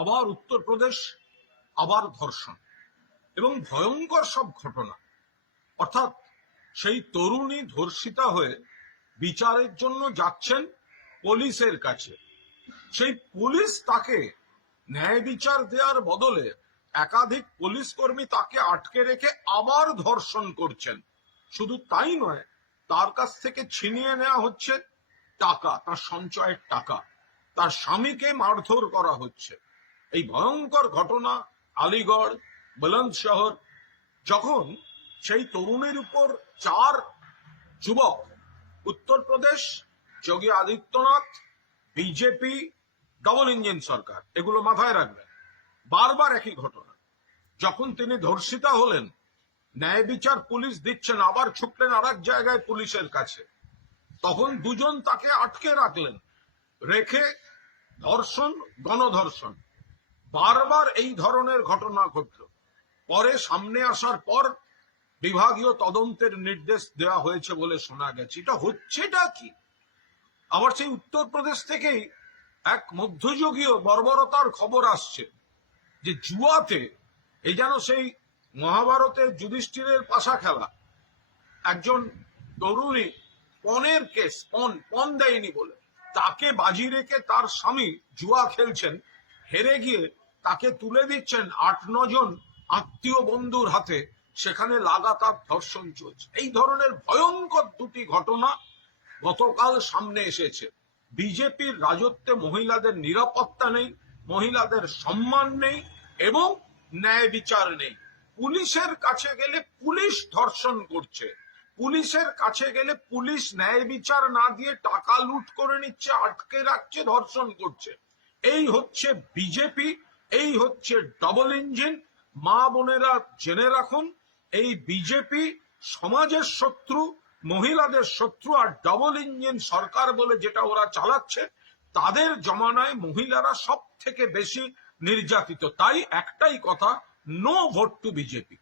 আবার উত্তরপ্রদেশ, আবার ধর্ষণ এবং ভয়ঙ্কর সব ঘটনা। অর্থাৎ সেই তরুণী ধর্ষিতা হয়ে বিচারের জন্য যাচ্ছেন পুলিশের কাছে, সেই পুলিশ তাকে ন্যায় বিচার দেওয়ার বদলে একাধিক পুলিশ কর্মী তাকে আটকে রেখে আবার ধর্ষণ করছেন। শুধু তাই নয়, তার কাছ থেকে ছিনিয়ে নেওয়া হচ্ছে টাকা, তার সঞ্চয়ের টাকা, তার স্বামীকে মারধর করা হচ্ছে। এই ভয়ঙ্কর ঘটনা আলিগড়, বুলন্দশহর। যখন সেই তরুণের উপর 4 যুবক, Uttar Pradesh, Yogi Adityanath, BJP, double engine সরকার, এগুলো মাথায় রাখবেন, বারবার একই ঘটনা। যখন তিনি ধর্ষিতা হলেন, ন্যায় বিচার পুলিশ দিচ্ছেন, আবার ছুটলেন আর এক জায়গায় পুলিশের কাছে, তখন দুজন তাকে আটকে রাখলেন, রেখে ধর্ষণ, গণধর্ষণ, বারবার এই ধরনের ঘটনা ঘটল। পরে সামনে আসার পর বিভাগীয় তদন্তের নির্দেশ দেওয়া হয়েছে বলে শোনা গেছে। এটা হচ্ছেটা কি? আবার সেই উত্তরপ্রদেশ থেকেই এক মধ্যযুগীয় বর্বরতার খবর আসছে যে জুয়াতে, এই যেন সেই মহাভারতের যুধিষ্ঠিরের পাশা খেলা, একজন তরুণী পণের কেস, পণ দেয়নি বলে তাকে বাজি রেখে তার স্বামী জুয়া খেলছেন, হেরে গিয়ে তাকে তুলে দিচ্ছেন 8-9 জন আত্মীয় বন্ধুর হাতে, সেখানে লাগাতার ধর্ষণ চলছে। এই ধরনের ভয়ঙ্কর দুটি ঘটনা গতকাল সামনে এসেছে। বিজেপির রাজত্বে মহিলাদের নিরাপত্তা নেই, মহিলাদের সম্মান নেই এবং ন্যায় বিচার নেই। পুলিশের কাছে গেলে পুলিশ ধর্ষণ করছে, পুলিশের কাছে গেলে পুলিশ ন্যায় বিচার না দিয়ে টাকা লুট করে নিচ্ছে, আটকে রাখছে, ধর্ষণ করছে। এই হচ্ছে বিজেপি, এই হচ্ছে ডবল ইঞ্জিন। মা বোনেরা জেনে রাখুন, এই বিজেপি সমাজের শত্রু, মহিলাদের শত্রু। আর ডবল ইঞ্জিন সরকার বলে যেটা ওরা চালাচ্ছে, তাদের জমানায় মহিলারা সব থেকে বেশি নির্যাতিত। তাই একটাই কথা, নো ভোট টু বিজেপি।